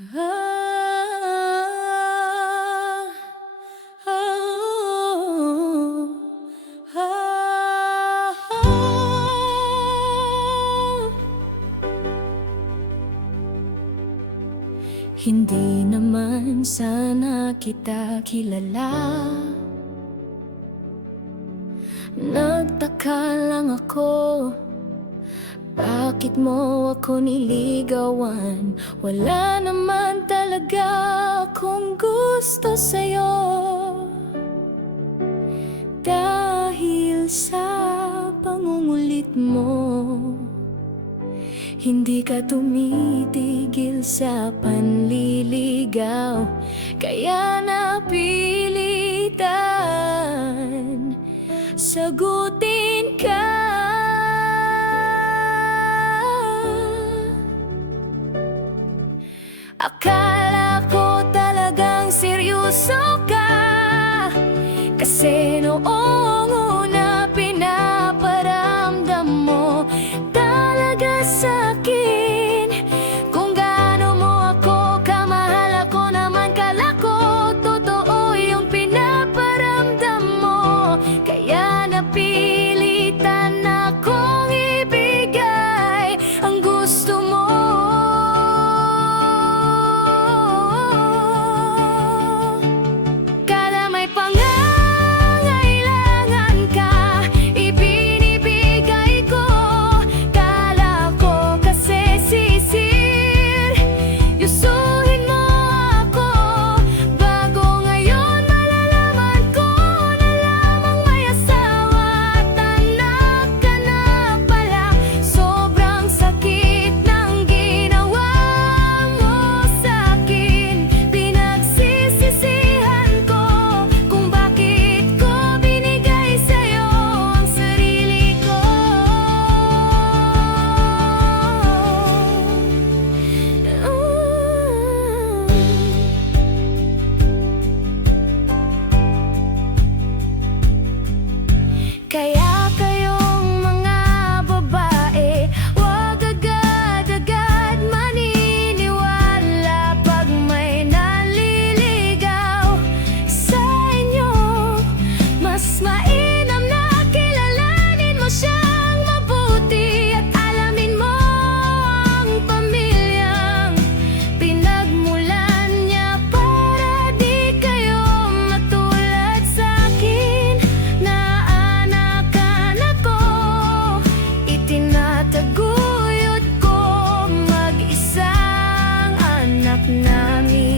Ah, oh, ah, Hindi naman sana kita kilala. Nagtaka lang ako, bakit mo ako niligawan? Wala naman talaga akong gusto sa'yo. Dahil sa pangungulit mo, hindi ka tumitigil sa panliligaw. Kaya napilitan sagutin ka. Akala ko talagang seryoso ka, kasi noong una pinaparamdam mo talaga sa'kin kung gaano mo ako kamahal. Ako naman kala ko totoo yung pinaparamdam mo, kaya napilitan akong ibigay ang gusto mo. Kaya kayong mga babae, huwag agad-agad maniniwala pag may naliligaw sa inyo. Mas mainam na kilalanin mo siyang mabuti at alamin mo ang pamilyang pinagmulan niya, para di kayo matulad sa'kin na itinataguyod ko mag-isang anak namin.